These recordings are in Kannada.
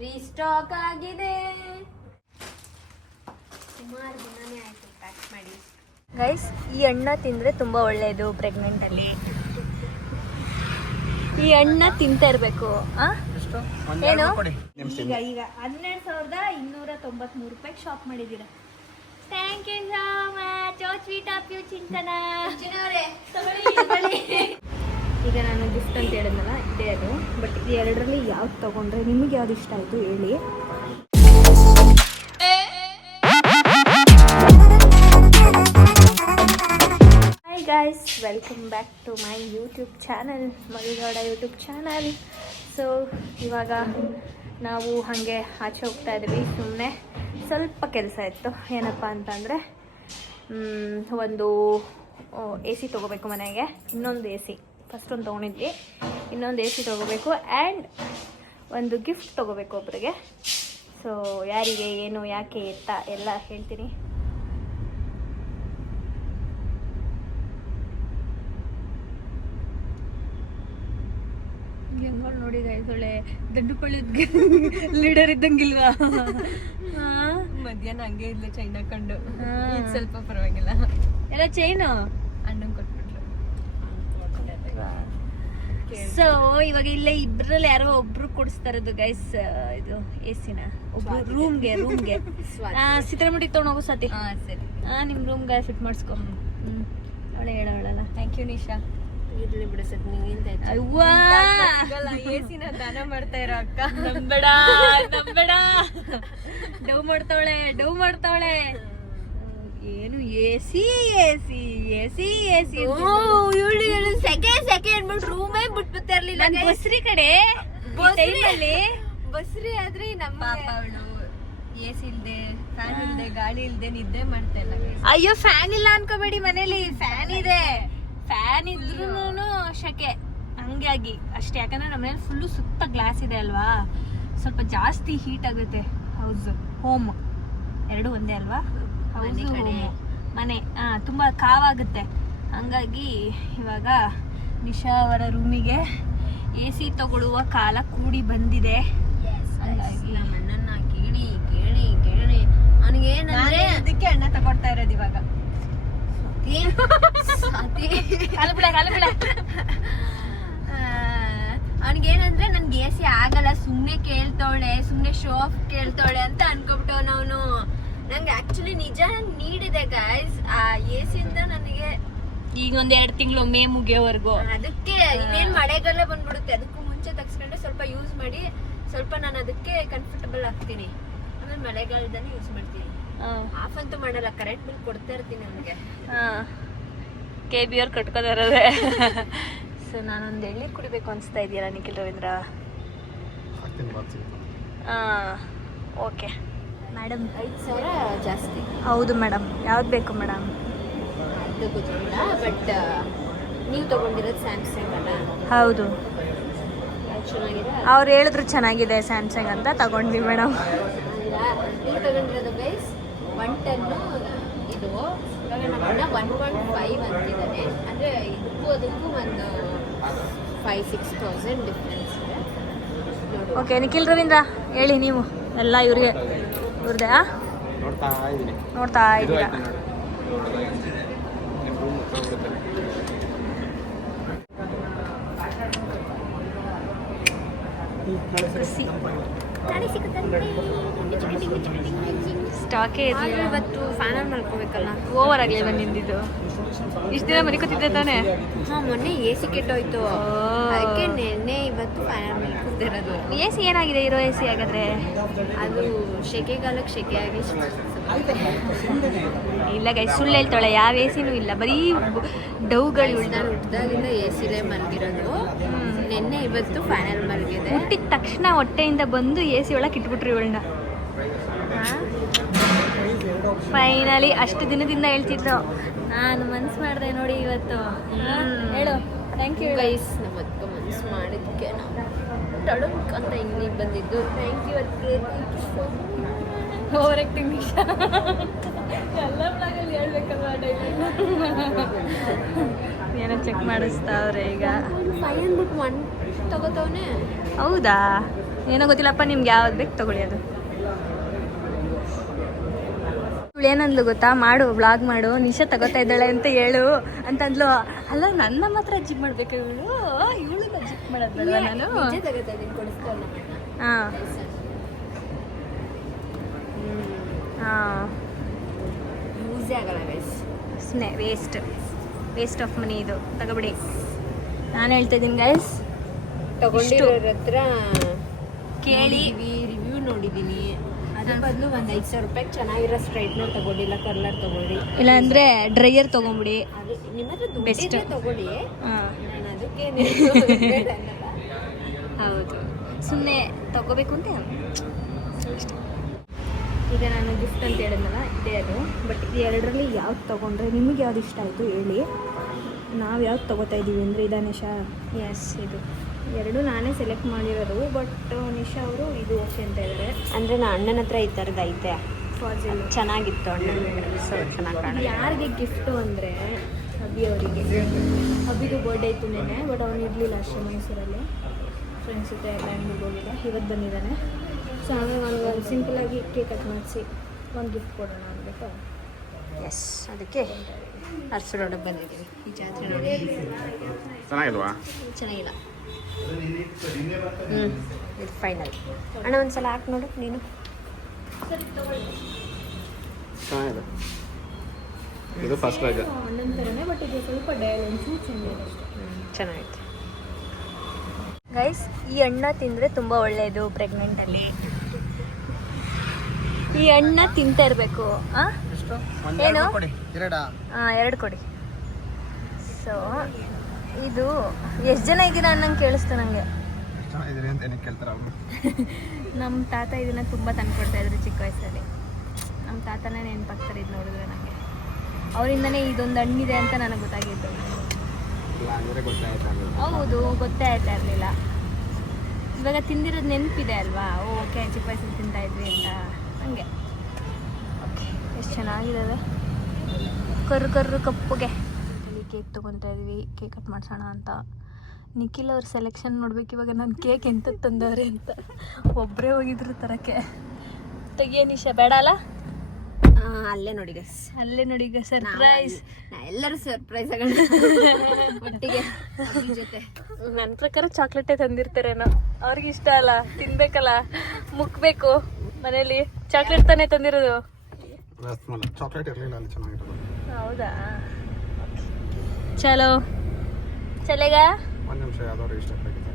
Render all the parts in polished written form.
ರೀಸ್ಟಾಕ್ ಆಗಿದೆ. ಸುಮಾರು ದಿನನೇ ಆಯ್ತು ಪ್ಯಾಕ್ ಮಾಡಿ. ಗೈಸ್, ಈ ಹಣ್ಣ ತಿಂದರೆ ತುಂಬ ಒಳ್ಳೆಯದು ಪ್ರೆಗ್ನೆಂಟಲ್ಲಿ. ಈ ಹಣ್ಣ ತಿಂತಾ ಇರಬೇಕು. ಏನು ಈಗ 12,293 ರೂಪಾಯಿಗೆ ಶಾಪ್ ಮಾಡಿದ್ದೀರಾ. Thank you so much. Sweet of you Chintana. ಈಗ ನಾನು ಗಿಫ್ಟ್ ಅಂತ ಹೇಳಿದ್ನಲ್ಲ, ಇದೇ ಅದು. ಬಟ್ ಈ ಎರಡರಲ್ಲಿ ಯಾವ್ದು ತೊಗೊಂಡ್ರೆ ನಿಮಗೆ ಯಾವ್ದು ಇಷ್ಟ ಆಯಿತು ಹೇಳಿ. Hi guys, welcome back to my YouTube channel, Madhu Gowda YouTube channel. So ಇವಾಗ ನಾವು ಹಾಗೆ ಆಚೆ ಹೋಗ್ತಾ ಇದ್ವಿ. ಸುಮ್ಮನೆ ಸ್ವಲ್ಪ ಕೆಲಸ ಇತ್ತು. ಏನಪ್ಪ ಅಂತಂದರೆ ಒಂದು AC ತೊಗೋಬೇಕು ಮನೆಗೆ. ಇನ್ನೊಂದು AC ಫಸ್ಟ್ ಒಂದು ತೊಗೊಂಡಿದ್ವಿ, ಇನ್ನೊಂದು AC ತೊಗೋಬೇಕು. ಆ್ಯಂಡ್ ಒಂದು ಗಿಫ್ಟ್ ತೊಗೋಬೇಕು ಒಬ್ರಿಗೆ. ಸೊ ಯಾರಿಗೆ, ಏನು, ಯಾಕೆ ಎತ್ತ ಎಲ್ಲ ಹೇಳ್ತೀನಿ. ಹೆಂಗಳು ನೋಡಿ ಗೈಸ್, ಒಳ್ಳೆ ದಂಡುಪಳ್ಳಿ ಲೀಡರ್ ಇದ್ದಂಗಿಲ್ವಾ? ಮಧ್ಯಾಹ್ನ ಹಂಗೆ ಇದ್ಲು ಚೈನಾ ಕಂಡು. ಸ್ವಲ್ಪ ಪರವಾಗಿಲ್ಲ. ಎಲ್ಲ ಚೈನು ಅಣ್ಣಂಗೆ ಕೊಟ್ಬಿಟ್ರು. ಸೊ ಇವಾಗ ಇಲ್ಲೇ ಇಬ್ರಲ್ಲಿ ಯಾರೋ ಒಬ್ರು ಕೊಡಿಸ್ತಾ ಇರೋದು ಗೈಸ್ ಇದು AC-ನ. ಒಬ್ರು ರೂಮ್ಗೆ ಸಿತ್ರಮುಡಿ ತೊಗೊಂಡೋಗು ಸತಿ. ಸರಿ, ನಿಮ್ಮ ರೂಮ್ಗೆ ಫಿಟ್ ಮಾಡಿಸ್ಕೊ. ಅವಳೆ ಹೇಳೋಳಲ್ಲ. Thank you Nisha. ಇರ್ಲಿ ಬಿಡು ಸರ್, ನಿಂತ AC-ನ ದಾನ ಮಾಡ್ತಾ ಇರೋ ಅಕ್ಕ. ನಂಬೇಡ ಡವ್ ಮಾಡ್ತಾವಳೆ. ಏನು AC ಇವಳು ಸೆಕೆ ಅನ್ಬಿಟ್ಟು ರೂಮೇ ಬಿಟ್ಬಿಡ್ತಾ ಇರ್ಲಿಲ್ಲ. ಬಸ್ರಿ ಕಡೆ ಬಸ್ರಿ ಆದ್ರೆ ನಮ್ಮ ಪಾಪ ಅವಳು AC ಇಲ್ದೆ, ಫ್ಯಾನ್ ಇಲ್ದೆ, ಗಾಳಿ ಇಲ್ದೆ ನಿದ್ದೆ ಮಾಡ್ತಾ ಇಲ್ಲ. ಅಯ್ಯೋ, ಫ್ಯಾನ್ ಇಲ್ಲ ಅನ್ಕೋಬೇಡಿ, ಮನೇಲಿ ಫ್ಯಾನ್ ಇದೆ. ಫ್ಯಾನ್ ಇದ್ರೂ ಶಕೆ ಹಂಗಾಗಿ ಅಷ್ಟೇ. ಯಾಕಂದ್ರೆ ನಮ್ಮ ಮನೇಲಿ ಫುಲ್ಲು ಸುತ್ತ ಗ್ಲಾಸ್ ಇದೆ ಅಲ್ವಾ, ಸ್ವಲ್ಪ ಜಾಸ್ತಿ ಹೀಟ್ ಆಗುತ್ತೆ. ಹೌಸ್ ಹೋಮ್ ಎರಡು ಒಂದೇ ಅಲ್ವಾ? ಹೌಸ್ ಮನೆ ತುಂಬ ಕಾವಾಗುತ್ತೆ. ಹಂಗಾಗಿ ಇವಾಗ ನಿಶಾ ಅವರ ರೂಮಿಗೆ AC ತಗೊಳ್ಳುವ ಕಾಲ ಕೂಡಿ ಬಂದಿದೆ. ಹಂಗಾಗಿ ನಮ್ಮ ಅಣ್ಣನ ಕೇಳಿ ಅವನಿಗೇನಂದ್ರೆ ಅದಕ್ಕೆ ಅಣ್ಣ ತಗೊಳ್ತಾ ಇರೋದು ಇವಾಗ. ಅವನಿಗೇನಂದ್ರೆ ನನ್ಗೆ AC ಆಗಲ್ಲ, ಸುಮ್ನೆ ಕೇಳ್ತವಳೆ, ಸುಮ್ನೆ ಶೋ ಆಫ್ ಕೇಳ್ತವಳೆ ಅಂತ ಅನ್ಕೊಬಿಟ್ಟವನ ಅವನು. ನಂಗೆ ಆಕ್ಚುಲಿ ನಿಜ ನೀಡಿದೆ ಗೈಸ್ ಆ AC ಇಂದ ನನಗೆ. ಈಗ ಒಂದ್ 2 ತಿಂಗಳು ಮೇ ಮುಗಿಯೋವರೆಗೂ. ಅದಕ್ಕೆ ಇನ್ನೇನ್ ಮಳೆಗಾಲ ಬಂದ್ಬಿಡುತ್ತೆ, ಅದಕ್ಕೂ ಮುಂಚೆ ತಗ್ಸ್ಕೊಂಡೆ ಸ್ವಲ್ಪ ಯೂಸ್ ಮಾಡಿ ಸ್ವಲ್ಪ ನಾನು ಅದಕ್ಕೆ ಕಂಫರ್ಟಬಲ್ ಆಗ್ತೀನಿ. ಆಮೇಲೆ ಮಳೆಗಾಲದಲ್ಲಿ ಯೂಸ್ ಮಾಡ್ತೀನಿ. ಆಫ್ ಅಂತೂ ಮಾಡಲ್ಲ, ಕರೆಂಟ್ ಬಿಲ್ ಕೊಡ್ತಾ ಇರ್ತೀನಿ ಅವನಿಗೆ. KBR ಕಟ್ಕೋದಾರದೆ. ಸೊ ನಾನೊಂದು ಎಳ್ನೀರು ಕುಡಿಬೇಕು ಅನಿಸ್ತಾ ಇದೆಯಲ್ಲ ನಿಖಿಲ್ ರವೀಂದ್ರ? Okay madam. 5,000 ಜಾಸ್ತಿ. ಹೌದು ಮೇಡಮ್. ಯಾವ್ದು ಬೇಕು ಮೇಡಮ್? ಅದು ಗೊತ್ತಿಲ್ಲ, ಬಟ್ ನೀವು ತಗೊಂಡಿರೋದು ಸ್ಯಾಮ್ಸಂಗ್ ಅಲ್ಲ? ಹೌದು, ಚೆನ್ನಾಗಿದೆ. ಅವ್ರು ಹೇಳಿದ್ರು ಚೆನ್ನಾಗಿದೆ ಸ್ಯಾಮ್ಸಂಗ್ ಅಂತ ತಗೊಂಡ್ವಿ ಮೇಡಮ್. ನೀವು ತಗೊಂಡಿರೋದು ಗೈಸ್ 110 ಇದು. ಇವಾಗ ನಮ್ಮನ್ನ 1.5 ಅಂತಿದ್ದಾನೆ. ಅಂದರೆ ಇದಕ್ಕೂ ಅದಕ್ಕೂ ಒಂದು 5,000-6,000 ಡಿಫ್ರೆನ್ಸ್ ಇದೆ. ಓಕೆ ನಿಖಿಲ್ ರವೀಂದ್ರ ಹೇಳಿ ನೀವು ಎಲ್ಲ ಇವ್ರಿಗೆ. ಇವ್ರದ್ದೇ ನೋಡ್ತಾ ಇದ್ದೀರಾ? ಸ್ಟಾಕೇ ಇರಲಿಲ್ಲ. ಇವತ್ತು ಫ್ಯಾನಲ್ಲಿ ಮಲ್ಕೋಬೇಕಲ್ಲ, ಓವರ್ ಆಗಲಿ ಬಂದಿದ್ದು. ಇಷ್ಟು ದಿನ ಮನಿಕೋತಿದ್ದೆ ತಾನೇ? ಮೊನ್ನೆ AC ಕೆಟ್ಟೋಯ್ತು, ಅದಕ್ಕೆ ನೆನ್ನೆ ಇವತ್ತು ಫ್ಯಾನಲ್ಲಿ ಮಲ್ಕೋತಿರೋದು. AC ಏನಾಗಿದೆ? ಇರೋ AC ಹಾಗಾದ್ರೆ ಅದು ಶೆಕೆಗಾಲಕ್ಕೆ ಶೆಕೆಯಾಗಿ ಇಲ್ಲ ಗೈ, ಸುಳ್ಳು ಹೇಳ್ತಾಳೆ. ಯಾವ AC-ನೂ ಇಲ್ಲ, ಬರೀ ಡವ್ಗಳು. ನಾನು ಹುಟ್ಟಿದಾಗಿಂದ AC-ಲೇ ಮಲಗಿರೋದು. ನೆನ್ನೆ ಇವತ್ತು ಫ್ಯಾನಲ್ಲಿ ಮಲಗಿದೆ. ಹುಟ್ಟಿದ ತಕ್ಷಣ ಹೊಟ್ಟೆಯಿಂದ ಬಂದು AC ಒಳಗೆ ಇಟ್ಬಿಟ್ರು ಇವಳನ್ನ. ಫೈನಲಿ ಅಷ್ಟು ದಿನದಿಂದ ಹೇಳ್ತಿದ್ರು, ನಾನು ಮನ್ಸು ಮಾಡಿದೆ ನೋಡಿ ಇವತ್ತು. ಹೇಳು ಥ್ಯಾಂಕ್ ಯು ಗೈಸ್. ನಮ್ಮ ಅಕ್ಕ ಮನ್ಸು ಮಾಡಿದ್ದಕ್ಕೆ ನಾವು ತಡಕ್ ಅಂತ ಹಿಂಗೆ ಬಂದಿದ್ದು. ಥ್ಯಾಂಕ್ ಯು ಅದಕ್ಕೆ. ಓವರ್ ಆ್ಯಕ್ಟಿಂಗ್ ನಿಶಾ ಎಲ್ಲ ಬ್ಲಾಗಲ್ಲಿ ಹೇಳ್ಬೇಕಲ್ವಾ ಡೈಲಿ. ಏನೋ ಚೆಕ್ ಮಾಡಿಸ್ತಾವ್ರೆ ಈಗ. 5 ಅಂದ್ಬಿಟ್ಟು 1 ತಗೋತವನೆ. ಹೌದಾ? ಏನೋ ಗೊತ್ತಿಲ್ಲಪ್ಪ, ನಿಮ್ಗೆ ಯಾವ್ದು ಬೇಕು ತಗೊಳ್ಳಿ. ಅದು ಇವಳು ಏನಂದ್ಲು ಗೊತ್ತಾ, ಮಾಡು ವ್ಲಾಗ್ ಮಾಡು, ನಿಶಾ ತಗೋತಾ ಇದ್ದಾಳೆ ಅಂತ ಹೇಳು ಅಂತಂದ್ಲು. ಅಲ್ಲ ನನ್ನ ಮಾತ್ರ ಜಿಪ್ ಮಾಡ್ಬೇಕು ಇವಳು ಜಿಪ್ ಮಾಡೋದು ನಾನು. ಹಾಂ ಹಾಂ, ಯೂಸೇ ಆಗಲ್ಲ ವೇಸ್ಟ್ ಆಫ್ ಮನಿ ಇದು. ತಗೋಬಿಡಿ. ನಾನು ಹೇಳ್ತಾ ಇದ್ದೀನಿ ಗೈಸ್, ತಗೊಂಡಿರೋರ ಹತ್ರ ಕೇಳಿ ರಿವ್ಯೂ ನೋಡಿದ್ದೀನಿ. ಅದ್ರ ಬದಲು ಒಂದು 5,000 ರೂಪಾಯಿಗೆ ಚೆನ್ನಾಗಿರೋ ಸ್ಟ್ರೈಟ್ನರ್ ತಗೊಂಡಿಲ್ಲ, ಕರ್ಲರ್ ತಗೊಳ್ಳಿ. ಇಲ್ಲ ಅಂದರೆ ಡ್ರೈಯರ್ ತೊಗೊಂಬಿಡಿ. ಅದು ನಿಮ್ಮ ಹತ್ರ Best. ದುಡ್ಡಿದ್ರೆ ತಗೊಳ್ಳಿ. ಹಾಂ ನಾನು ಅದಕ್ಕೆ ಹೌದು, ಸುಮ್ಮನೆ ತಗೋಬೇಕು ಅಂತ ಈಗ ನಾನು ಗಿಫ್ಟ್ ಅಂತ ಹೇಳಿದ್ನಲ್ಲ, ಇದೇ ಅದು. ಬಟ್ ಈ ಎರಡರಲ್ಲಿ ಯಾವ್ದು ತೊಗೊಂಡ್ರೆ ನಿಮಗೆ ಯಾವ್ದು ಇಷ್ಟ ಆಯಿತು ಹೇಳಿ. ನಾವು ಯಾವ್ದು ತೊಗೋತಾ ಇದ್ದೀವಿ ಅಂದರೆ ಇದಾ ನಿಶಾ? ಎಸ್, ಇದು ಎರಡು ನಾನೇ ಸೆಲೆಕ್ಟ್ ಮಾಡಿರೋದು. ಬಟ್ ನಿಶಾ ಅವರು ಇದು ಓಕೆ ಅಂತ ಇದ್ದಾರೆ. ಅಂದರೆ ನನ್ನ ಅಣ್ಣನ ಹತ್ರ ಈ ಥರದ್ದು ಐತೆ, ಫಾಜಿಲ್ ಚೆನ್ನಾಗಿತ್ತು ಅಣ್ಣನ, ಸೊ ಚೆನ್ನಾಗಿ ಕಾಣ. ಯಾರಿಗೆ ಗಿಫ್ಟು ಅಂದರೆ ಅಭಿ ಅವರಿಗೆ. ಅಭಿದು ಬರ್ಡೇ ಇತ್ತು ನೆನ್ನೆ, ಬಟ್ ಅವನು ಇರಲಿಲ್ಲ ಅಷ್ಟೇ ಮೈಸೂರಲ್ಲಿ, ಫ್ರೆಂಡ್ಸ್ ಜೊತೆ ಬ್ಯಾಂಗ್ಳೂರಿಗೆ ಹೋಗಿದ್ದೆ. ಇವತ್ತು ಬಂದಿದ್ದಾನೆ. ಸೊ ಆಮೇಲೆ ಒಂದು ಸಿಂಪಲಾಗಿ ಕೇಕ್ ಕಟ್ ಮಾಡಿಸಿ ಒಂದು ಗಿಫ್ಟ್ ಕೊಡೋಣ ಅಂದ್ಬಿಟ್ಟು. ಎಸ್, ಅದಕ್ಕೆ ಅರ್ಸು ರೋಡಕ್ಕೆ ಬಂದಿದ್ದೀವಿ. ಈ ಜಾತ್ರೆ ನೋಡಿ ಚೆನ್ನಾಗಿಲ್ವಾ? ಚೆನ್ನಾಗಿಲ್ಲ. ಇದು ಫೈನಲ್. ಅಣ್ಣ ಒಂದ್ಸಲ ಹಾಕಿ ನೋಡು ನೀನು. ಚೆನ್ನಾಗಿದೆ. ಇದು ಫಸ್ಟ್ ಪ್ರೈಸ್. ಅಣ್ಣನ ಥರನೇ, ಬಟ್ ಇದು ಸ್ವಲ್ಪ ಡಯಲ್ ಒಂಚೂರು ಚೆನ್ನಾಗಿದೆ ಅಷ್ಟೇ. ಚೆನ್ನಾಗಿತ್ತು ಗೈಸ್, ಈ ಹಣ್ಣ ತಿಂದರೆ ತುಂಬ ಒಳ್ಳೆಯದು ಪ್ರೆಗ್ನೆಂಟಲ್ಲಿ. ಈ ಹಣ್ಣ ತಿಂತಾ ಇರಬೇಕು. ಏನು? ಹಾಂ, 2 ಕೊಡಿ. ಸೊ ಇದು ಎಷ್ಟು ಜನ ಇದ್ದೀರಾ ಅನ್ನಂಗೆ ಕೇಳಿಸ್ತು ನನಗೆ. ನಮ್ಮ ತಾತ ಇದನ್ನು ತುಂಬ ತಂದುಕೊಡ್ತಾ ಇದ್ರು ಚಿಕ್ಕ ವಯಸ್ಸಲ್ಲಿ. ನಮ್ಮ ತಾತನೇ ನೆನಪಾಗ್ತಾರೆ ಇದು ನೋಡಿದ್ರೆ ನನಗೆ. ಅವರಿಂದನೇ ಇದೊಂದು ಹಣ್ಣಿದೆ ಅಂತ ನನಗೆ ಗೊತ್ತಾಗಿದ್ದು. ಹೌದು, ಗೊತ್ತೇ ಆಯ್ತಾ ಇರಲಿಲ್ಲ. ಇವಾಗ ತಿಂದಿರೋದು ನೆನಪಿದೆ ಅಲ್ವಾ? ಓಕೆ, ಚಿಕ್ಕ ವಯಸ್ಸಲ್ಲಿ ತಿಂತಾ ಇದ್ವಿ ಅಂತ ಹಂಗೆ. ಓಕೆ, ಎಷ್ಟು ಚೆನ್ನಾಗಿದೆ ಕರ್ರು ಕಪ್ಪುಗೆ. ಕೇಕ್ ತೊಗೊತಾ ಇದ್ವಿ, ಕೇಕ್ ಕಟ್ ಮಾಡ್ಸೋಣ ಅಂತ. ನಿಖಿಲ್ ಅವ್ರ ಸೆಲೆಕ್ಷನ್ ನೋಡ್ಬೇಕು ಇವಾಗ. ನಾನು ಕೇಕ್ ಎಂತ ತಂದವ್ರೆ ಅಂತ ಒಬ್ಬರೇ ಹೋಗಿದ್ರು ತರಕ್ಕೆ. ತೆಗಿಯ ನಿಶಾ, ಬೇಡ ಅಲ್ಲ? ಅಲ್ಲೇ ನೋಡಿ ಗಸ್, ಅಲ್ಲೇ ನೋಡಿ ಈಗ ಸರ್ಪ್ರೈಸ್. ಎಲ್ಲರೂ ಸರ್ಪ್ರೈಸ್ ಆಗೋಣ ಒಟ್ಟಿಗೆ ಜೊತೆ. ನನ್ನ ಪ್ರಕಾರ ಚಾಕ್ಲೇಟೇ ತಂದಿರ್ತಾರೇನೋ. ಅವ್ರಿಗೆ ಇಷ್ಟ ಅಲ್ಲ, ತಿನ್ಬೇಕಲ್ಲ, ಮುಕ್ಬೇಕು. ಮನೇಲಿ ಚಾಕ್ಲೇಟ್ ತಾನೇ ತಂದಿರೋದು. ಚಾಕ್ಲೇಟ್ ಇರಲಿಲ್ಲ ಅಲ್ಲಿ, ಚೆನ್ನಾಗಿರೋದು. ಹೌದಾ? ಚಲೋ ಚಲೆಗ. ಒಂದು ನಿಮಿಷ, ಯಾವ್ದಾದ್ರು ಇಷ್ಟ ಆಗಿದೆ.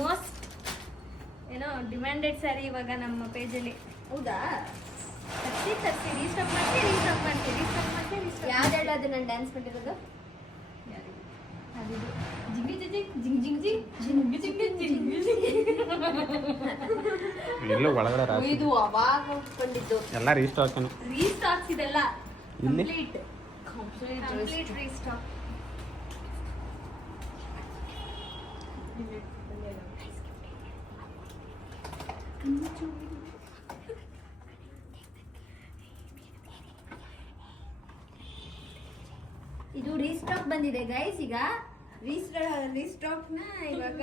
ಮೋಸ್ಟ್ ಏನೋ ಡಿಮ್ಯಾಂಡೆಡ್ ಸ್ಯಾರಿ ಇವಾಗ ನಮ್ಮ ಪೇಜಲ್ಲಿ. ಹೌದಾ? ತರ್ಸಿ ರೀಸ್ಟಾಕ್ ಮಾಡ್ತೀರಿ. ಯಾವ್ದು ಹೇಳೋದು ನಾನು ಡ್ಯಾನ್ಸ್ ಮಾಡಿರೋದು? ಅದಿದು ಜಿಂಗಿ ಜಿಂಗ್ ಜಿಂಗ್ ಜಿಂಗ್ ಎಲ್ಲ ಒಳಗಡೆ ರಾಶಿ. ಇದು ಅವಾಗ ಹೊಂದ್ಕೊಂಡಿದ್ದು ಎಲ್ಲ ರೀಸ್ಟಾಕ್. ರೀಸ್ಟಾಕ್ಸ್ ಇದೆಲ್ಲ ಇಲ್ಲಿ ಕಂಪ್ಲೀಟ್ ರೀಸ್ಟಾಕ್. ಇದು ರೀಸ್ಟಾಕ್ ಬಂದಿದೆ ಗೈಸ್. ಈಗ ರೀಸ್ಟಾಕ್ ನ ಇವಾಗ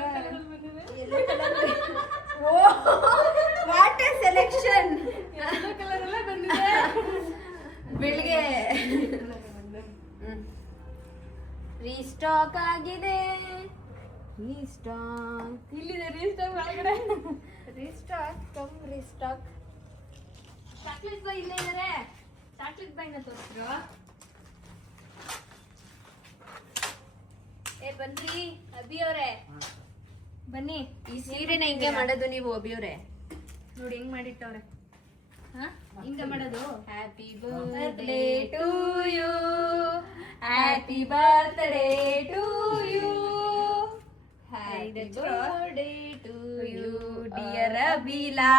ವಾಟರ್ ಸೆಲೆಕ್ಷನ್ ಬೆಳಿಗ್ಗೆ ರೀಸ್ಟಾಕ್ ಆಗಿದೆ. ರೀಸ್ಟಾಕ್ ಇಲ್ಲಿದೆ, ರೀಸ್ಟಾಕ್ ಒಳಗಡೆ. ರೀಸ್ಟಾಕ್ ಚಾಕ್ಲೇಟ್ ಬಾಯ್ ಇಲ್ಲೇ ಇದಾರೆ. ಚಾಕ್ಲೇಟ್ ಬಾಯ್ನ ತೋರಿಸ್ರು. ಬನ್ರಿ ಅಭಿ ಅವರೇ, ಬನ್ನಿ. ಈ ಸೀರೆನ ಹಿಂಗೆ ಮಾಡೋದು ನೀವು ಅಭಿಯವ್ರೆ? ನೋಡಿ ಹೆಂಗ್ ಮಾಡಿಟ್ಟವ್ರೆ. ಹಿಂಗ ಮಾಡೋದು. Happy birthday to you, happy birthday to you, happy birthday to you dear Abhilash.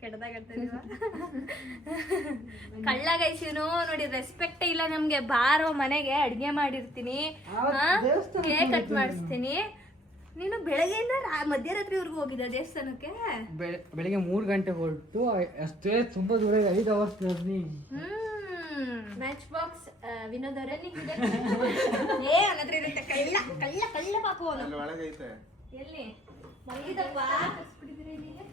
ಕೆಟ್ಟದಾಗತ್ತಲ್ವಾ? ಕಳ್ಳಗೈಸಿನು ನೋಡಿ, ರೆಸ್ಪೆಕ್ಟೇ ಇಲ್ಲ ನಮ್ಗೆ. ಬಾರೋ ಮನೆಗೆ, ಅಡ್ಗೆ ಮಾಡಿರ್ತೀನಿ, ಕೇಕ್ ಕಟ್ ಮಾಡಿಸ್ತೀನಿ, ನೀನು ಬೆಳಗ್ಗೆಯಿಂದ ಮಧ್ಯರಾತ್ರಿವರೆಗೂ ಹೋಗಿದ್ದ ದೇವಸ್ಥಾನಕ್ಕೆ? ಬೆಳಿಗ್ಗೆ 3 ಗಂಟೆ ಹೊರಟು ಅಷ್ಟೇ ತುಂಬಾ ದೂರ 5 hours journey. Match box Vinod ಅವರೇ ನಿಮ್ಗೆ ಏ ಅನ್ನತ್ರ ಇರುತ್ತೆ ಕಳ್ಳ ಕಳ್ಳ ಕಳ್ಳ ಪಾಪು ಅವನು. ಒಳಗೈತೆ ಎಲ್ಲಿ ಮಲಗಿದಪ್ಪ ಕಸ್ಬಿಟ್ಟಿದ್ರೆ ನೀನು.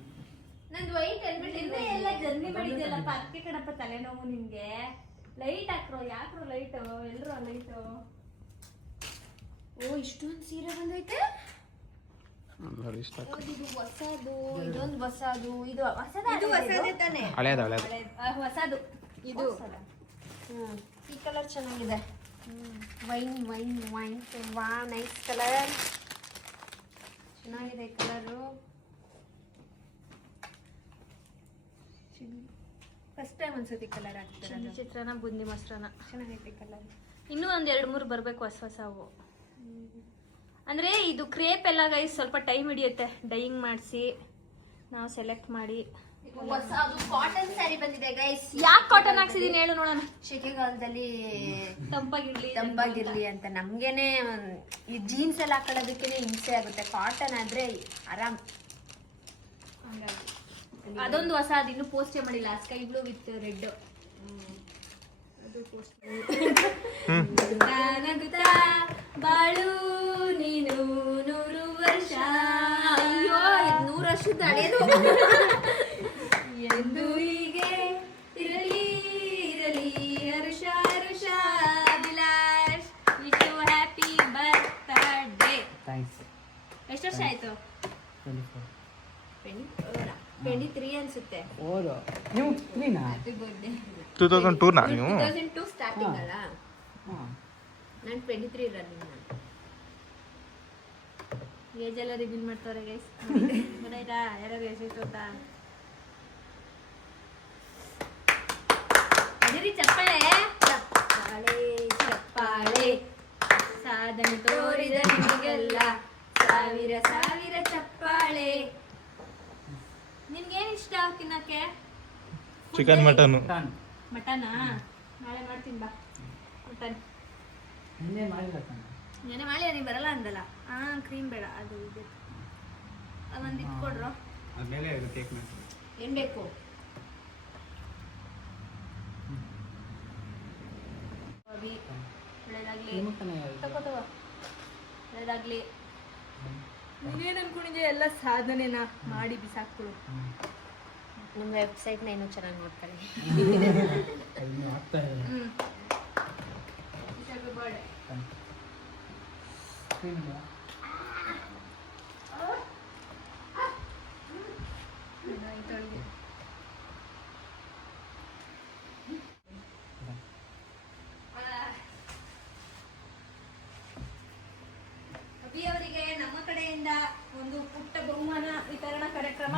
ನಂದು ವೈಟ್ ಹೆಲ್ಮೆಟ್ ಇಲ್ಲೇ ಎಲ್ಲ ಜರ್ನಿ ಮಾಡಿದ್ಯಲ್ಲಪ್ಪ, ಅದಕ್ಕೆ ಕಣಪ್ಪ ತಲೆನೋವು ನಿನ್ಗೆ. ಲೈಟ್ ಹಾಕ್ರೋ, ಯಾಕ್ರೋ ಲೈಟ್ ಎಲ್ರು ಲೈಟು. ಓ ಇಷ್ಟೊಂದು ಸೀರೆ ಬಂದೈತೆ. ಇದು ಹೊಸದು, ಇದೊಂದು ಹೊಸದು, ಇದು ಹೊಸದೇ ತಾನೆ? ಹಳೇದು ಹೊಸದು ಇದು. ಈ ಕಲರ್ ಚೆನ್ನಾಗಿದೆ. ವೈನ್ ವೈನ್ ವೈನ್ ವಾ ನೈಸ್ ಕಲರ್, ಚೆನ್ನಾಗಿದೆ ಕಲರು. ಫಸ್ಟ್ ಟೈಮ್ ಅನ್ಸುತ್ತೆ ಕಲರ್ ಆಗ್ತಿರೋದು. ಚಿತ್ರಾನ್ನ ಬೂಂದಿ ಮೊಸರನ್ನ ಚೆನ್ನಾಗೈತೆ ಕಲರ್. ಇನ್ನೂ ಒಂದು 2-3 ಬರಬೇಕು ಹೊಸವು. ಅಂದರೆ ಇದು ಕ್ರೇಪ್ ಎಲ್ಲ ಗೈಸ್ ಸ್ವಲ್ಪ ಟೈಮ್ ಹಿಡಿಯುತ್ತೆ ಡೈಯಿಂಗ್ ಮಾಡಿಸಿ ನಾವು ಸೆಲೆಕ್ಟ್ ಮಾಡಿ. ಹೊಸದು ಕಾಟನ್ ಸ್ಯಾರಿ ಬಂದಿದೆ ಗೈಸ್. ಯಾಕೆ ಕಾಟನ್ ಹಾಕ್ಸಿದೀನಿ ಹೇಳು ನೋಡೋಣ. ಶೆಕೆಗಾಲದಲ್ಲಿ ತಂಪಾಗಿರ್ಲಿ ಅಂತ. ನಮ್ಗೇನೆ ಈ ಜೀನ್ಸ್ ಎಲ್ಲ ಹಾಕೊಳ್ಳೋದಕ್ಕೇನೆ ಹಿಂಸೆ ಆಗುತ್ತೆ. ಕಾಟನ್ ಆದ್ರೆ ಆರಾಮ್. ಅದೊಂದು ಹೊಸ, ಅದು ಇನ್ನೂ ಪೋಸ್ಟೇ ಮಾಡಿಲ್ಲ. Sky blue with red. ಅದು ಪೋಸ್ಟ್ ಬಾಳು ನೀನು 100 ವರ್ಷ. ಅಯ್ಯೋ 100 ವರ್ಷದ ಹಳೇದು. ಎಂದು ಹೀಗೆ ಇರಲಿ ಇರಲಿ ಹರುಷ ಹರುಷ Abhilash. Wish you happy birthday. Thanks. ಎಷ್ಟು ವರ್ಷ ಆಯ್ತು? 23 ಅನ್ಸುತ್ತೆ. ಓದು ನೀವು ಕ್ಲೀನಾ? Happy birthday. 2002 ನೀವು 2002 ಸ್ಟಾರ್ಟಿಂಗ್ ಅಲ್ಲ. ನಾನು 23 ರನ್ನಿಂಗ್. ಏಜ್ ಎಲ್ಲ ರಿವೀಲ್ ಮಾಡ್ತಾವ್ರೆ ಗೈಸ್. ಗೊತ್ತಾಯ್ತಾ ಯಾರು ಎಷ್ಟಿತ್ತು ಅಂತ? ಅದಿರಿ ಚಪ್ಪಾಳೆ ಚಪ್ಪಾಳೆ ಚಪ್ಪಾಳೆ. ಸಾಧನೆ ತೋರಿದ ನಿಮಗೆಲ್ಲ ಸಾವಿರ ಸಾವಿರ ಚಪ್ಪಾಳೆ. ನಿನ್ಗೇನು ಇಷ್ಟ ತಿನ್ನಕ್ಕೆ? ಚಿಕನ್ ಮಟನ್ ಮಟನಾ? ನಾಳೆ ಮಾಡ್ತೀನಿ ಬಾ ಮಟನ್. ಹಿಂದೆ ಮಾಡಿಲ್ಲ ತಾನೆ? ನೆನೆ ಮಾಡಿ ನೀನು ಬರಲ್ಲ ಅಂದಲ್ಲ. ಕ್ರೀಮ್ ಬೇಡ, ಅದು ಇದೆ. ಅದೊಂದು ಇಟ್ಕೊಡ್ರು. ಆದ್ಮೇಲೆ ಕೇಕ್ ಏನ್ ಬೇಕು? ಒಳ್ಳೇದಾಗ್ಲಿ. ನಿಮಗೆ ತಾನೇ ತಗೋ ಒಳ್ಳೇದಾಗ್ಲಿ. ನೀನೇನು ಅನ್ಕೊಂಡಿದ್ಯಾ? ಎಲ್ಲ ಸಾಧನೆನ ಮಾಡಿ ಬಿಸಾಕ್ಕೊಳು. ನಮ್ಮ ವೆಬ್ಸೈಟ್ನ ಇನ್ನೂ ಚೆನ್ನಾಗಿ ನೋಡ್ತಾರೆ. ಇನ್ನೂ ಆಗ್ತಾ ಇದೆ. ಬರ್ಡೇ ಅಭಿಯವರಿಗೆ ನಮ್ಮ ಕಡೆಯಿಂದ ಒಂದು ಪುಟ್ಟ ಬಹುಮಾನ ವಿತರಣಾ ಕಾರ್ಯಕ್ರಮ.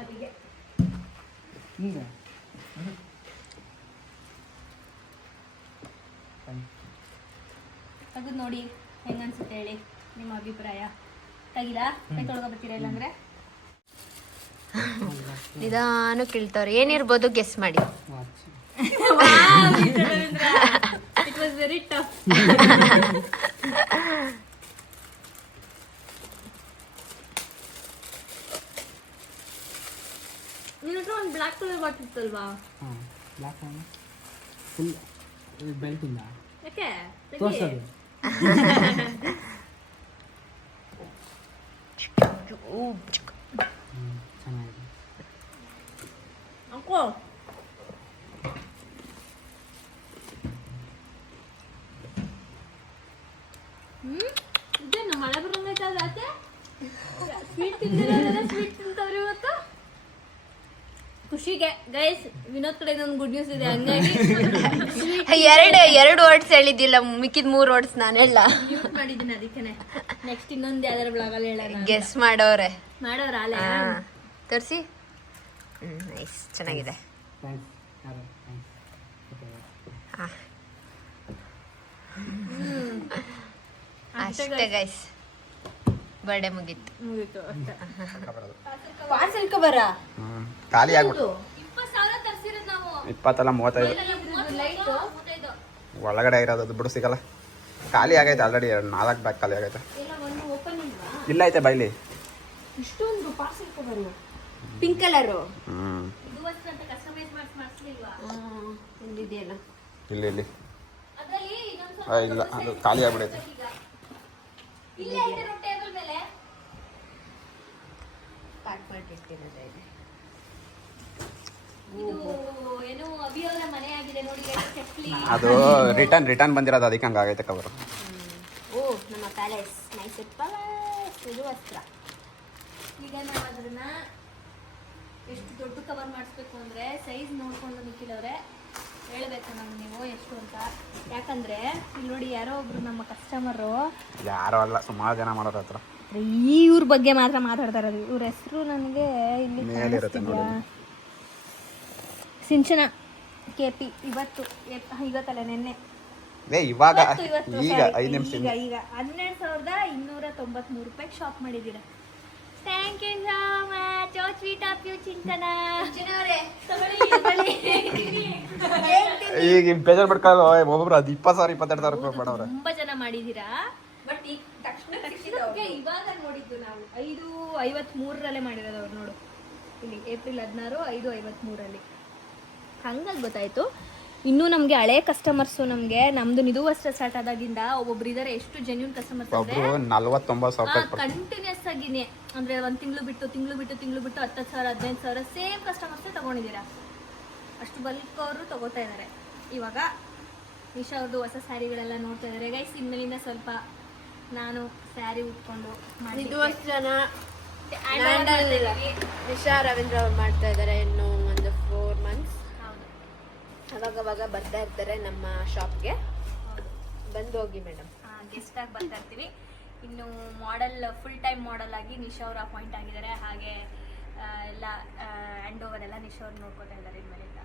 ಅದಿಗೆ ಹಿಂಗೆ ತೆಗೆದು ನೋಡಿ ಹೆಂಗನ್ಸುತ್ತೆ ಹೇಳಿ ನಿಮ್ಮ ಅಭಿಪ್ರಾಯ. ತೆಗಿಲಾ? ಕೈ ತೊಳ್ಕೊ ಬರ್ತೀರಾ? ಇಲ್ಲಾಂದ್ರೆ ನಿಧಾನ ಕೇಳ್ತವ್ರೆ. ಏನಿರ್ಬೋದು ಗೆಸ್ ಮಾಡಿ. Watch. It was very tough. ನಿನ್ನ ಹತ್ರ ಒಂದು ಬ್ಲ್ಯಾಕ್ ಕಲರ್ ವಾಚ್ ಇತ್ತಲ್ವಾ? ಹಾಂ ಬ್ಲ್ಯಾಕ್ ಫುಲ್ ಬೆಲ್ಟ್ ಇಲ್ಲ. ಯಾಕೆ ತೋರ್ಸೋದು. ಚೆನ್ನಾಗಿದೆ. ಅಕ್ಕೋ ಇದೇನು ಮಳೆ ಬರಂಗೈತೆ? ಅದಾತೆ ಸ್ವೀಟ್ ತಿಂದಿರೋದೆಲ್ಲ ಸ್ವೀಟ್ ತಿಂತವ್ರಿ ಇವತ್ತು ಖುಷಿಗೆ. ಗೈಸ್ ವಿನೋದ್ ಕಡೆ ಒಂದು ಗುಡ್ ನ್ಯೂಸ್ ಇದೆ. ಹಂಗಾಗಿ ಎರಡು ವರ್ಡ್ಸ್ ಹೇಳಿದ್ದಿಲ್ಲ, ಮಿಕ್ಕಿದ 3 ವರ್ಡ್ಸ್ ನಾನು ಹೇಳ ಮ್ಯೂಟ್ ಮಾಡಿದ್ದೀನಿ. ಅದಕ್ಕೇನೆ ನೆಕ್ಸ್ಟ್ ಇನ್ನೊಂದು ಯಾವ್ದಾರು ಬ್ಲಾಗಲ್ಲಿ ಹೇಳೋಣ. ಗೆಸ್ ಮಾಡೋರೆ ಮಾಡೋರ ಅಲ್ಲ ತೋರಿಸಿ. ನೈಸ್, ಚೆನ್ನಾಗಿದೆ. ಥ್ಯಾಂಕ್ಸ್. ಯಾರು ಥ್ಯಾಂಕ್ಸ್. ಅಷ್ಟೇ ಗೈಸ್, ಬರ್ಡೇ ಮುಗೀತು. ಮುಗೀತು ಅಷ್ಟೇ. ಪಾರ್ಸಲ್ ಕವರ ಖಾಲಿ ಆಗ್ಬಿಟ್ಟು 20,000 ತರಿಸಿರೋದು ನಾವು. 20 ಅಲ್ಲ 35 ಲೈಟು 35. ಒಳಗಡೆ ಇರೋದು ಅದು ಬಿಡು ಸಿಗಲ್ಲ. ಖಾಲಿ ಆಗೈತೆ ಆಲ್ರೆಡಿ 4 ಬ್ಯಾಗ್ ಖಾಲಿ ಆಗೈತೆ. ಎಲ್ಲ ಒಂದು ಓಪನ್ ಇಲ್ವಾ? ಇಲ್ಲ ಐತೆ ಬೈಲಿ. ಇಷ್ಟೊಂದು ಪಾರ್ಸಲ್ ಕವರು ಪಿಂಕ್ ಕಲರು. ಇದು ವಸ್ತು ಅಂತ ಕಸ್ಟಮೈಸ್ ಮಾಡಿಸ್ಲಿಲ್ವಾ? ಇಲ್ಲಿದೆಯಲ್ಲ ಇಲ್ಲಿ ಅದ್ರಲ್ಲಿ ಇದೊಂದು ಇಲ್ಲ ಅದು ಖಾಲಿ ಆಗ್ಬಿಡೈತೆ. ಇಲ್ಲೇ ಐತೆ ನೋಡಿ ಟೇಬಲ್ ಮೇಲೆ. ಪ್ಯಾಕ್ ಮಾಡಿಟ್ಟಿರೋದು ಇದೆ. ಇದು ಏನು ಅಭಿಯವರ ಮನೆ ಆಗಿದೆ ನೋಡಿ ಚಪ್ಲಿ. ಅದು ರಿಟರ್ನ್ ಬಂದಿರೋದು ಅದಕ್ಕೆ ಹಂಗಾಗೈತೆ ಕವರು. ಓ ನಮ್ಮ ಪ್ಯಾಲೇಸ್ ಮೈಸೂರು ಪ್ಯಾಲೇಸ್ ಇದು ವಸ್ತ್ರ. ಈಗ ನಾವು ಅದನ್ನ ಎಷ್ಟು ದೊಡ್ಡ ಕವರ್ ಮಾಡಿಸ್ಬೇಕು ಅಂದ್ರೆ ಸೈಜ್ ನೋಡ್ಕೊಂಡು ನಿಖಿಲವ್ರೆ ಹೇಳ್ಬೇಕು ನಮ್ಗೆ ನೀವು ಎಷ್ಟು ಅಂತ. ಯಾಕಂದ್ರೆ ಇಲ್ಲಿ ನೋಡಿ ಯಾರೋ ಒಬ್ರು ನಮ್ಮ ಕಸ್ಟಮರು ಯಾರೋ ಅಲ್ಲ ಸುಮಾರು ಜನ ಮಾಡೋರ ಹತ್ರ ಇವ್ರ ಬಗ್ಗೆ ಮಾತ್ರ ಮಾತಾಡ್ತಾ ಇರೋದು. ಇವ್ರ ಹೆಸರು ನನಗೆ ಇಲ್ಲಿ ಮೇಲಿರುತ್ತೆ ಕಾಣಿಸ್ತಿದ್ಯಾ? ಸಿಂಚನ KP. ಇವತ್ತಲ್ಲ ನೆನ್ನೆ ಇವಾಗ ಇವತ್ತು ಈಗ sorry, 5 ನಿಮಿಷ ಈಗ 12,293 ರೂಪಾಯಿಗೆ ಶಾಪ್ ಮಾಡಿದ್ದೀರಾ. Thank you so much. Oh sweet of you Chintana. ಈಗ ಬೇಜಾರು ಮಾಡ್ಕೊಳ್ಳೋ ಒಬ್ಬೊಬ್ರು ಅದು 20,000 22,000 ರೂಪಾಯಿ ಮಾಡೋರೆ. ತುಂಬಾ ಜನ ಮಾಡಿದ್ದೀರಾ. ಬಟ್ ಈಗ ತಕ್ಷಣಕ್ಕೆ ಇವಾಗ ನೋಡಿದ್ದು ನಾವು 5:53 ಮಾಡಿರೋದು ಅವ್ರು ನೋಡು. ಇಲ್ಲಿ ಏಪ್ರಿಲ್ 16 5:53 ಹಂಗಾಗಿ ಗೊತ್ತಾಯ್ತು. ಇನ್ನೂ ನಮಗೆ ಹಳೆ ಕಸ್ಟಮರ್ಸು ನಮ್ದು ನಿಧು ವಸ್ತ್ರ ಸ್ಟಾರ್ಟ್ ಆದಾಗಿಂದ ಒಬ್ಬೊಬ್ರು ಇದಾರೆ. ಎಷ್ಟು ಜೆನ್ಯೂನ್ ಕಸ್ಟಮರ್ಸ್ ಅಂದ್ರೆ ಒಬ್ರು 40,000-49,000 ರೂಪಾಯಿ ಕಂಟಿನ್ಯೂಸ್ ಆಗಿನೇ ಅಂದ್ರೆ ಒಂದ್ ತಿಂಗಳು ಬಿಟ್ಟು 10,000 15,000 ಸೇಮ್ ಕಸ್ಟಮರ್ಸ್ ತಗೊಂಡಿದ್ದೀರಾ. ಅಷ್ಟು ಬಲ್ಕ್ ಅವರು ತಗೋತಾ ಇದ್ದಾರೆ. ಇವಾಗ ನಿಶಾ ಅವ್ರದ್ದು ಹೊಸ ಸ್ಯಾರಿಗಳೆಲ್ಲ ನೋಡ್ತಾ ಇದ್ದಾರೆ ಗೈಸ್. ಇನ್ಮೇಲಿಂದ ಸ್ವಲ್ಪ ನಾನು ಸ್ಯಾರಿ ಉಟ್ಕೊಂಡು ಇದು ವಸ್ತ್ರನ ನಿಶಾ ರವೀಂದ್ರ ಅವ್ರು ಮಾಡ್ತಾ ಇದ್ದಾರೆ. ಇನ್ನು ಒಂದು 4 ಮಂತ್ಸ್ ಅವಾಗ ಬರ್ತಾ ಇರ್ತಾರೆ ನಮ್ಮ ಶಾಪ್ಗೆ. ಬಂದು ಹೋಗಿ ಮೇಡಮ್. ಗೆಸ್ಟ್ ಆಗಿ ಬರ್ತಾ ಇರ್ತೀವಿ. ಇನ್ನು ಮಾಡೆಲ್ ಫುಲ್ ಟೈಮ್ ಮಾಡೆಲ್ ಆಗಿ ನಿಶಾ ಅವರು ಅಪಾಯಿಂಟ್ ಆಗಿದ್ದಾರೆ. ಹಾಗೆ ಎಲ್ಲ ಹ್ಯಾಂಡ್ ಓವರ್ ಎಲ್ಲ ನಿಶಾ ಅವ್ರು ನೋಡ್ಕೊತಾ ಇದ್ದಾರೆ ಇನ್ಮೇಲಿಂದ.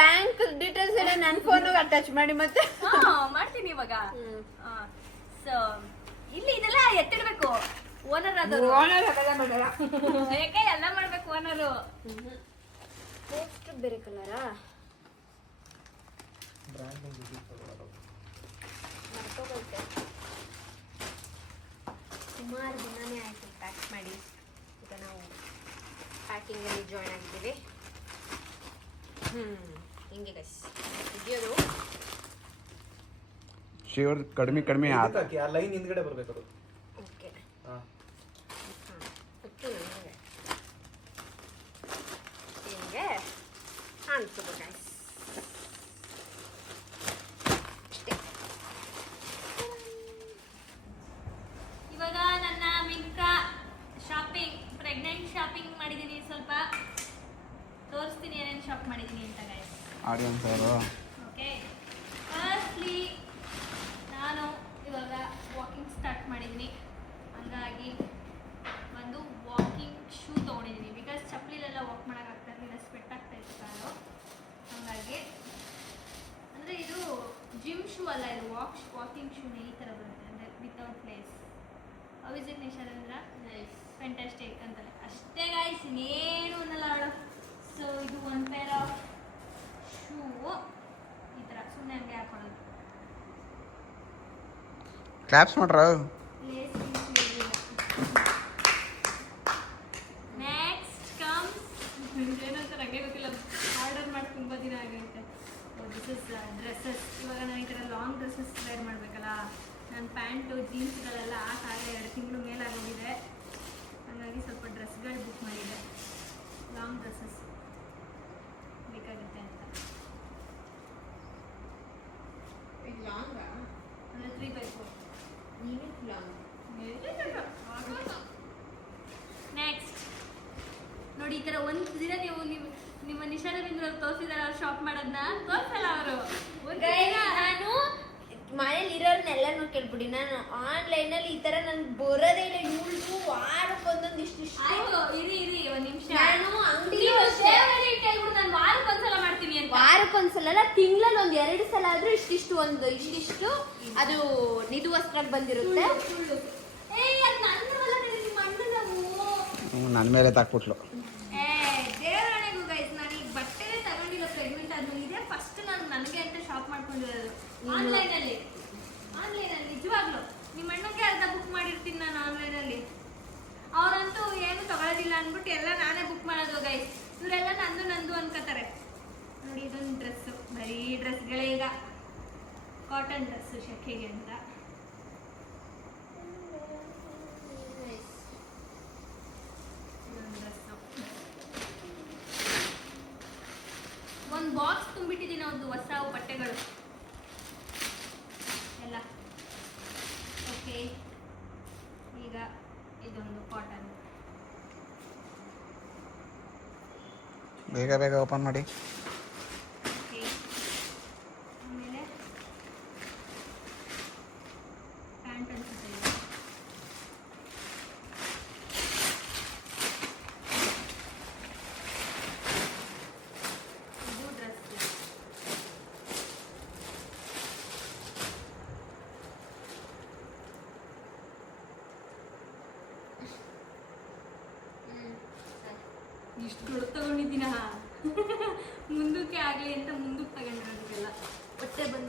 ಬ್ಯಾಂಕ್ ಡೀಟೇಲ್ಸ್ ಎಲ್ಲ ನನ್ನ ಫೋನ್ಗೆ ಅಟ್ಯಾಚ್ ಮಾಡಿ ಮತ್ತೆ ಮಾಡ್ತೀನಿ ಇವಾಗ. ಸೊ ಇಲ್ಲಿ ಇದೆಲ್ಲ ಎತ್ತಿಡ್ಬೇಕು. ಓನರ್ ಆದವರು ಯಾಕೆ ಎಲ್ಲ ಮಾಡ್ಬೇಕು ಓನರು. ಬೇರೆ ಕಲರಾ ಮರ್ತೋಗುತ್ತೆ. ಸುಮಾರು ದಿನನೇ ಆಯ್ತು ಪ್ಯಾಕ್ ಮಾಡಿ. ಈಗ ನಾವು ಪ್ಯಾಕಿಂಗ್ ಅಲ್ಲಿ ಜಾಯ್ನ್ ಆಗಿದ್ದೀವಿ. ಹಿಂಗೆ ಗೈಸ್ ಇದೆಯೋದು ಶಿವರ್ ಕಡಿಮೆ ಲೈನ್ ಹಿಂದ್ಗಡೆ ಬರ್ಬೇಕು ಅದು. ಓಕೆ ಹಾಂ ಹಿಂಗೆ ಕಾಣಿಸ್ತದೆ ಗೈಸ್. ಇವಾಗ ನನ್ನ ಮಿಂತ್ರಾ ಶಾಪಿಂಗ್ ಪ್ರೆಗ್ನೆಂಟ್ ಶಾಪಿಂಗ್ ಮಾಡಿದ್ದೀನಿ. ಸ್ವಲ್ಪ ತೋರಿಸ್ತೀನಿ ಏನೇನು ಶಾಪ್ ಮಾಡಿದ್ದೀನಿ ಅಂತ ಗೈಸ್. ಆಡಿಯನ್ಸ್ ಅವರು ಓಕೆ, ಫಸ್ಟ್ಲಿ ನಾನು ಇವಾಗ ವಾಕಿಂಗ್ ಸ್ಟಾರ್ಟ್ ಮಾಡಿದ್ದೀನಿ. ಹಂಗಾಗಿ ಒಂದು ವಾಕಿಂಗ್ ಶೂ ತೊಗೊಂಡಿದ್ದೀನಿ. ಬಿಕಾಸ್ ಚಪ್ಪಲಿಲೆಲ್ಲ ವಾಕ್ ಮಾಡೋಕ್ಕಾಗ್ತಾ ಇರಲಿಲ್ಲ, ಸ್ವೆಟ್ ಆಗ್ತಾ ಇತ್ತು ಕಾಲು. ಹಾಗಾಗಿ ಅಂದರೆ ಇದು ಜಿಮ್ ಶೂ ಅಲ್ಲ, ಇದು ವಾಕಿಂಗ್ ಶೂನೇ ಈ ಥರ ಬರುತ್ತೆ, ಅಂದರೆ ವಿತೌಟ್ ಪ್ಲೇಸ್. ಅವಿಸಿಟ್ ನಿಶಾರಂದ್ರ ಫ್ಯಾಂಟಾಸ್ಟಿಕ್ ಅಂತಾರೆ ಅಷ್ಟೇ ಗಾಯ್ಸ್, ಇನ್ನೇನು ಅನ್ನಲ್ಲ ಆಡೋ. ಸೊ ಇದು ಒಂದು ಪೇರ್ ಆಫ್ ಶೂ ಈ ಥರ ಸುಮ್ಮನೆ ಹಂಗೆ ಹಾಕೊಳ್ಳೋದು. ಕ್ಲಾಪ್ಸ್ ಮಾಡ್ರ. ನೆಕ್ಸ್ಟ್ ಕಮ್ಸ್ ಏನಂತ ನನಗೆ ಗೊತ್ತಿಲ್ಲ, ಆರ್ಡರ್ ಮಾಡಿ ತುಂಬ ದಿನ ಆಗೈತೆ. This is dresses. ಇವಾಗ ನಾನು ಈ ಥರ ಲಾಂಗ್ ಡ್ರೆಸ್ಸಸ್ ವೇರ್ ಮಾಡಬೇಕಲ್ಲ. ನನ್ನ ಪ್ಯಾಂಟು ಜೀನ್ಸ್ಗಳೆಲ್ಲ ಹಾಗೆ 2 ತಿಂಗಳು ಮೇಲಾಗೋಗಿದೆ. ಹಾಗಾಗಿ ಸ್ವಲ್ಪ ಡ್ರೆಸ್ಗಳು ಬುಕ್ ಮಾಡಿದ್ದೆ. ಲಾಂಗ್ ಡ್ರೆಸ್ಸಸ್ ಬೇಕಾಗುತ್ತೆ ಅಂತ. ಅಂದರೆ 3x4. ನೆಕ್ಸ್ಟ್ ನೋಡಿ, ಈ ಥರ ಒಂದು ದಿನ ನೀವು ನಿಮ್ಮ ನಿಶಾರವಿಂದ್ರ ತೋರಿಸಿದಾರೆ ಅವ್ರು ಶಾಪ್ ಮಾಡೋದನ್ನ. ತೋರಿಸಲ್ಲ ಅವರು. ನಾನು ಮನೇಲಿ ಇರೋರ್ನೆಲ್ಲನೂ ಕೇಳ್ಬಿಡಿ. ನಾನು ಆನ್ಲೈನಲ್ಲಿ ಈ ತರ ನನ್ಗೆ ಬರೋದೇ ಇಲ್ಲ. ಇವ್ಳು ವಾರಕ್ಕೊಂದೊಂದು ಇಷ್ಟಿಷ್ಟು. ಆಯ್ತು, ಇರಿ ಒಂದು ನಿಮಿಷ. ನಾನು ಅಂಗಡಿ ಹೇಳ್ಬಿಡು, ನಾನು ವಾರಕ್ಕೊಂದ್ಸಲ ಮಾಡ್ತೀನಿ ಅಂತ. ವಾರಕ್ಕೊಂದ್ಸಲ ಅಲ್ಲ, ತಿಂಗಳಲ್ಲಿ 2 ಸಲ ಆದ್ರೂ ಇಷ್ಟಿಷ್ಟು ಅದು ನಿಧು ವಸ್ತ್ರ ಬಂದಿರುತ್ತೆ. ನನ್ನ ಮೇಲೆ ತಾಕ್ಬಿಟ್ಲು. ದೇವರಾಣೆಗೂ ಗೈಸ್, ನಾನು ಈಗ ಬಟ್ಟೆನೇ ತಗೊಂಡಿಲ್ಲ ಪ್ರೆಗ್ನೆಂಟ್ ಆದ್ಮೇಲೆ. ಇದೇ ಫಸ್ಟ್ ನಾನು ನನಗೆ ಅಂತ ತಗೊಂಡಿರೋದು ಆನ್ಲೈನಲ್ಲಿ ನಿಜವಾಗ್ಲು ನಿಮ್ಮ ಅಣ್ಣಗೆ ಅರ್ಧ ಬುಕ್ ಮಾಡಿರ್ತೀನಿ ನಾನು ಆನ್ಲೈನಲ್ಲಿ. ಅವರಂತೂ ಏನು ತಗೊಳ್ಳೋದಿಲ್ಲ ಅಂದ್ಬಿಟ್ಟು ಎಲ್ಲ ನಾನೇ ಬುಕ್ ಮಾಡೋದು ಗೈಸ್. ಇವರೆಲ್ಲ ನಂದು ಅನ್ಕೋತಾರೆ. ನೋಡಿ ಇದೊಂದು ಡ್ರೆಸ್ಸು, ಬರೀ ಡ್ರೆಸ್ಗಳೇ ಈಗ. ಕಾಟನ್ ಡ್ರೆಸ್ಸು ಶೆಕೆಗೆ ಅಂತ. ಒಂದು ಬಾಕ್ಸ್ ತುಂಬಿಟ್ಟಿದ್ದೀನಿ ಅವ್ರದ್ದು ಹೊಸ ಬಟ್ಟೆಗಳು ಎಲ್ಲ. ಓಕೆ, ಈಗ ಇದೊಂದು ಕಾಟನ್. ಬೇಗ ಬೇಗ ಓಪನ್ ಮಾಡಿ. ಓಕೆ, ಆಮೇಲೆ ಪ್ಯಾಂಟ್ ಅನ್ಸುತ್ತೆ ಇದು. ಇದು ಡ್ರೆಸ್. ಇಷ್ಟು ದೊಡ್ಡ ತಗೊಂಡಿದ್ದೀನ ಮುಂದಕ್ಕೆ ಆಗಲಿ ಅಂತ ಮುಂದಕ್ಕೆ ತಗೊಂಡಿರೋದಕ್ಕೆಲ್ಲ. ಬಟ್ಟೆ ಬಂದು